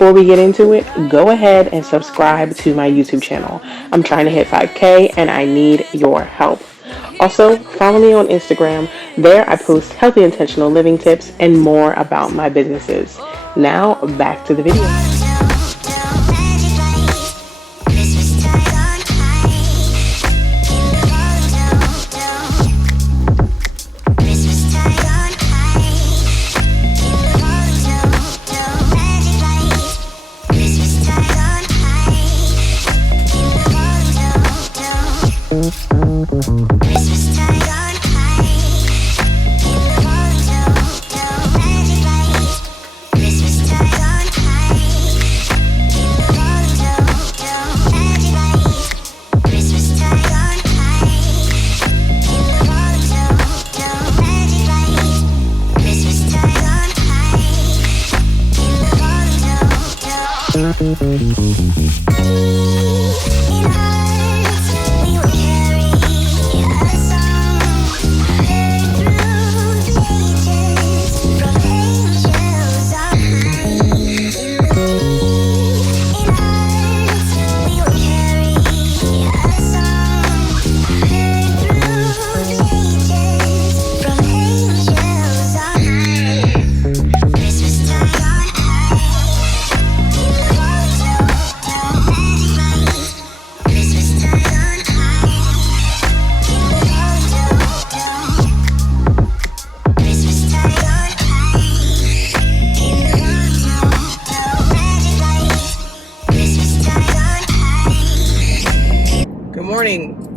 before we get into it, go ahead and subscribe to my YouTube channel. I'm trying to hit 5K and I need your help. Also, follow me on Instagram. There I post healthy intentional living tips and more about my businesses. Now, back to the video.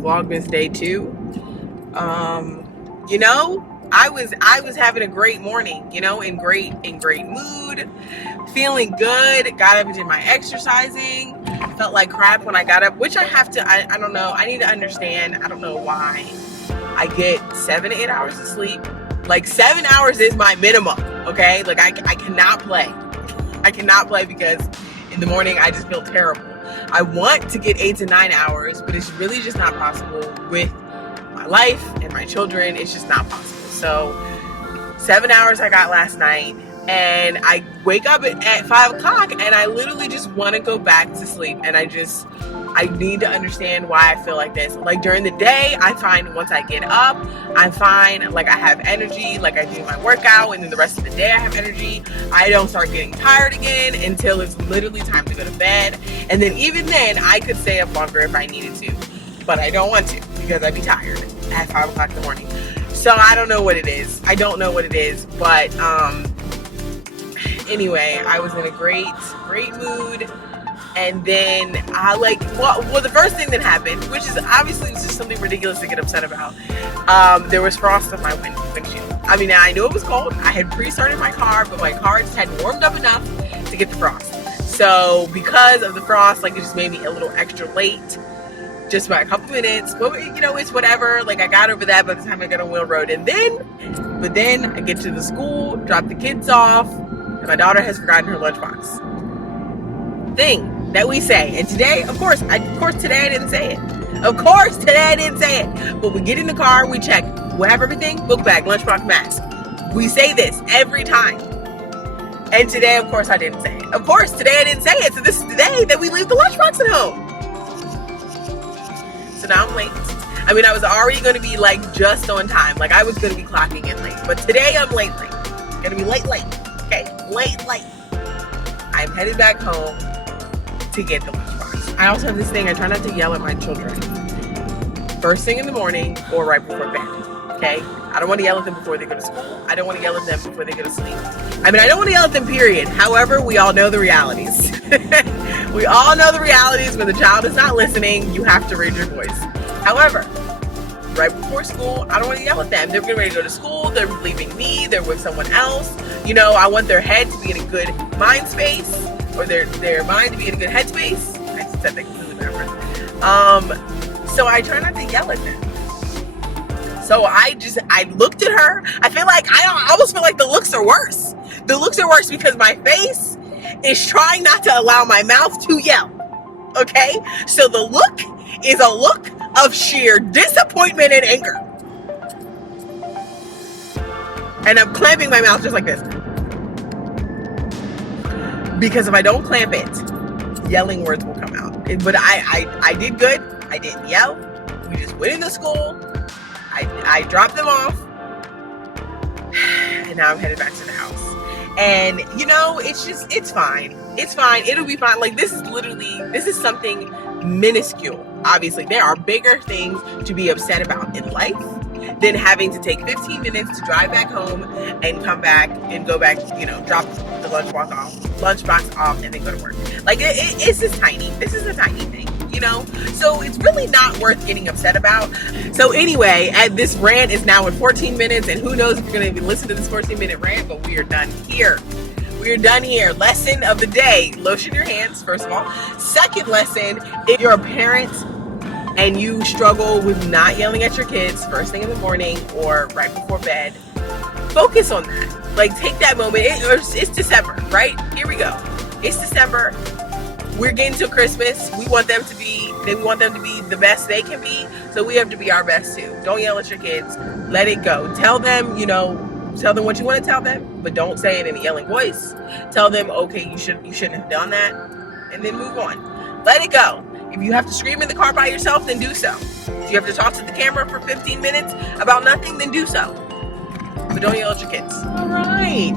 Vlogmas day 2. You know, I was having a great morning, you know, in great mood, feeling good, got up and did my exercising. Felt like crap when I got up, which I don't know, I need to understand. I don't know why I get 7 to 8 hours of sleep. Like 7 hours is my minimum, okay? Like I cannot play. I cannot play because in the morning I just feel terrible. I want to get 8 to 9 hours, but it's really just not possible with my life and my children. It's just not possible. So 7 hours I got last night, and I wake up at 5 o'clock and I literally just want to go back to sleep. And I need to understand why I feel like this. Like during the day, I find once I get up, I'm fine. Like I have energy, like I do my workout, and then the rest of the day I have energy. I don't start getting tired again until it's literally time to go to bed. And then even then, I could stay up longer if I needed to, but I don't want to because I'd be tired at 5 o'clock in the morning. So I don't know what it is. I don't know what it is, but anyway, I was in a great mood. And then the first thing that happened, which is obviously just something ridiculous to get upset about, there was frost on my windshield. I mean, I knew it was cold. I had pre-started my car, but my car just hadn't warmed up enough to get the frost. So because of the frost, like it just made me a little extra late, just by a couple minutes. But you know, it's whatever. Like I got over that by the time I got on Wheel Road. But then I get to the school, drop the kids off, and my daughter has forgotten her lunchbox. Thing that we say, and today, of course today I didn't say it. Of course today I didn't say it. But we get in the car, we check, we have everything, book bag, lunchbox, mask. We say this every time. And today, of course, I didn't say it. Of course today I didn't say it. So this is the day that we leave the lunchbox at home. So now I'm late. I mean, I was already going to be like just on time. Like I was going to be clocking in late. But today I'm late. Gonna be late. Okay, late. I'm headed back home to get the lunchbox. I also have this thing, I try not to yell at my children first thing in the morning or right before bed, okay? I don't want to yell at them before they go to school. I don't want to yell at them before they go to sleep. I mean, I don't want to yell at them, period. However, we all know the realities. We all know the realities. When the child is not listening, you have to raise your voice. However, right before school, I don't want to yell at them. They're getting ready to go to school. They're leaving me. They're with someone else. You know, I want their head to be in a good mind space, or their mind to be in a good headspace. I said that completely backwards. So I try not to yell at them. So I looked at her. I almost feel like the looks are worse. The looks are worse because my face is trying not to allow my mouth to yell. Okay? So the look is a look of sheer disappointment and anger. And I'm clamping my mouth just like this. Because if I don't clamp it, yelling words will come out. But I did good. I didn't yell. We just went into school. I dropped them off. And now I'm headed back to the house. And you know, it's fine. It's fine. It'll be fine. Like, this is something minuscule. Obviously, there are bigger things to be upset about in life than having to take 15 minutes to drive back home and come back and go back, you know, drop the lunchbox off and then go to work. Like, it's just tiny. This is a tiny thing, you know? So it's really not worth getting upset about. So anyway, this rant is now at 14 minutes, and who knows if you're going to even listen to this 14-minute rant, but we are done here. We're done here. Lesson of the day: lotion your hands, first of all. Second lesson: if you're a parent and you struggle with not yelling at your kids first thing in the morning or right before bed, focus on that. Like, take that moment. It's December, right? Here we go. It's December. We're getting to Christmas. We want them to be the best they can be. So we have to be our best too. Don't yell at your kids. Let it go. Tell them, you know, tell them what you want to tell them, but don't say it in a yelling voice. Tell them, okay, you shouldn't have done that, and then move on. Let it go. If you have to scream in the car by yourself, then do so. If you have to talk to the camera for 15 minutes about nothing, then do so. But don't yell at your kids. All right,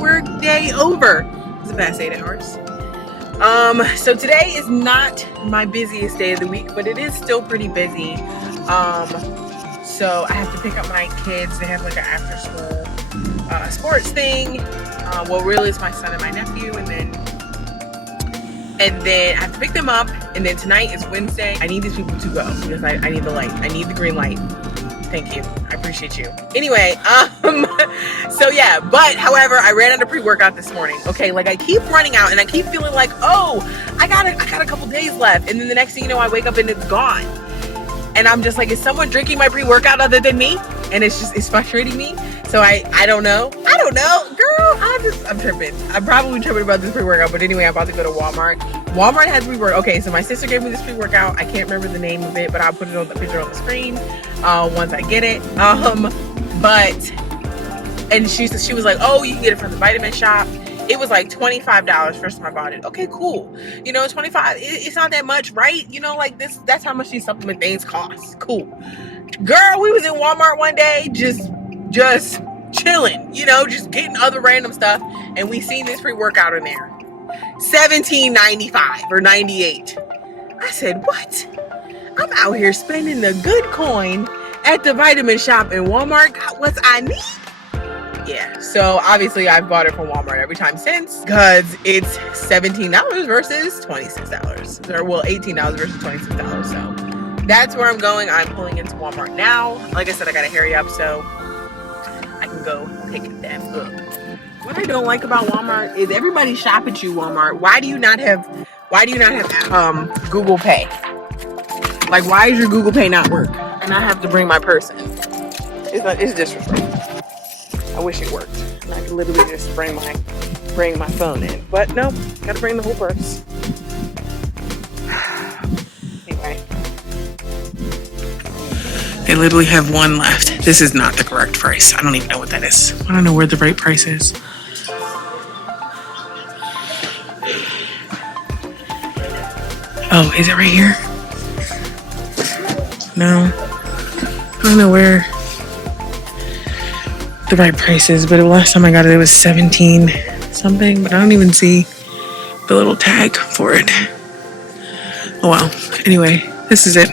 work day over. It's the past 8 hours. So today is not my busiest day of the week, but it is still pretty busy. So I have to pick up my kids. They have like an after school sports thing. Well, really it's my son and my nephew, and then I have to pick them up, and then tonight is Wednesday. I need these people to go because I need the light. I need the green light. Thank you. I appreciate you. Anyway, so yeah, but however, I ran out of pre-workout this morning. Okay, like, I keep running out and I keep feeling like, oh, I got a couple days left, and then the next thing you know, I wake up and it's gone. And I'm just like, is someone drinking my pre-workout other than me? And it's frustrating me. So I don't know. Girl, I'm tripping. I'm probably tripping about this pre-workout. But anyway, I'm about to go to Walmart. Walmart has pre-workout. Okay, so my sister gave me this pre-workout. I can't remember the name of it, but I'll put it on the picture on the screen once I get it. And she was like, oh, you can get it from the vitamin shop. It was like $25 first time I bought it. Okay, cool. You know, 25, it's not that much, right? You know, like that's how much these supplement things cost. Cool. Girl, we was in Walmart one day, just chilling, you know, just getting other random stuff, and we seen this pre-workout in there. $17.95 or $98. I said, what? I'm out here spending the good coin at the vitamin shop, and Walmart got what I need. Yeah, so obviously I've bought it from Walmart every time since, because it's $17 versus $26. Or, well, $18 versus $26. So that's where I'm going. I'm pulling into Walmart now. Like I said, I gotta hurry up so I can go pick them up. What I don't like about Walmart is everybody shop at you, Walmart. Why do you not have Google Pay? Like, why is your Google Pay not work? And I have to bring my purse in. It's disrespectful. I wish it worked. And I could literally just bring my phone in. But no, gotta bring the whole purse. Anyway. They literally have one left. This is not the correct price. I don't even know what that is. I don't know where the right price is. Oh, is it right here? No. I don't know where the right price is, but the last time I got it, it was 17 something, but I don't even see the little tag for it. Oh well. Anyway, this is it.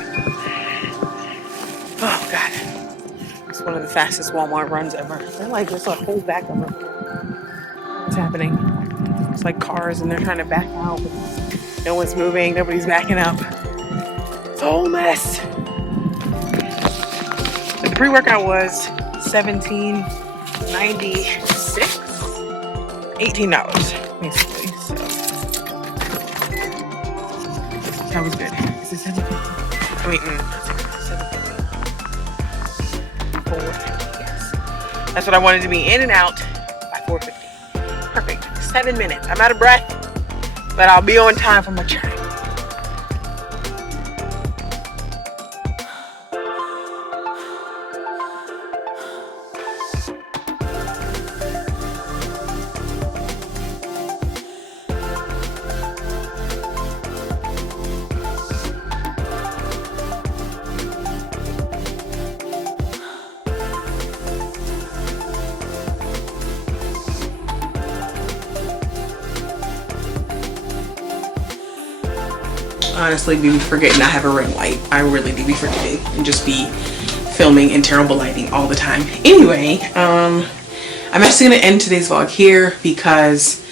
Oh god. It's one of the fastest Walmart runs ever. They're like, there's a whole back of them. What's happening? It's like cars and they're trying to back out. No one's moving, nobody's backing up. It's a whole mess. The pre-workout was $17.96, $18 basically. So that was good. Is it $7.50? I mean, $7.50. $4.50, yes. That's what I wanted to be in and out by $4.50. Perfect. 7 minutes. I'm out of breath, but I'll be on time for my train. honestly do be forgetting I have a ring light. I really do be forgetting and just be filming in terrible lighting all the time. Anyway, I'm actually gonna end today's vlog here because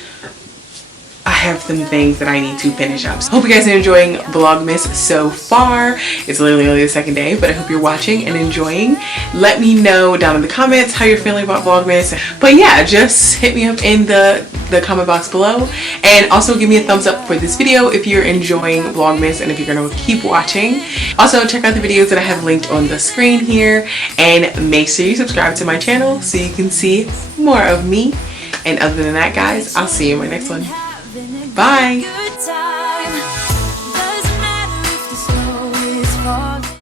I have some things that I need to finish up. So I hope you guys are enjoying Vlogmas so far. It's literally only the second day, but I hope you're watching and enjoying. Let me know down in the comments how you're feeling about Vlogmas. But yeah, just hit me up in the comment box below, and also give me a thumbs up for this video if you're enjoying Vlogmas and if you're gonna keep watching. Also check out the videos that I have linked on the screen here, and make sure you subscribe to my channel so you can see more of me. And other than that, guys, I'll see you in my next one. Bye.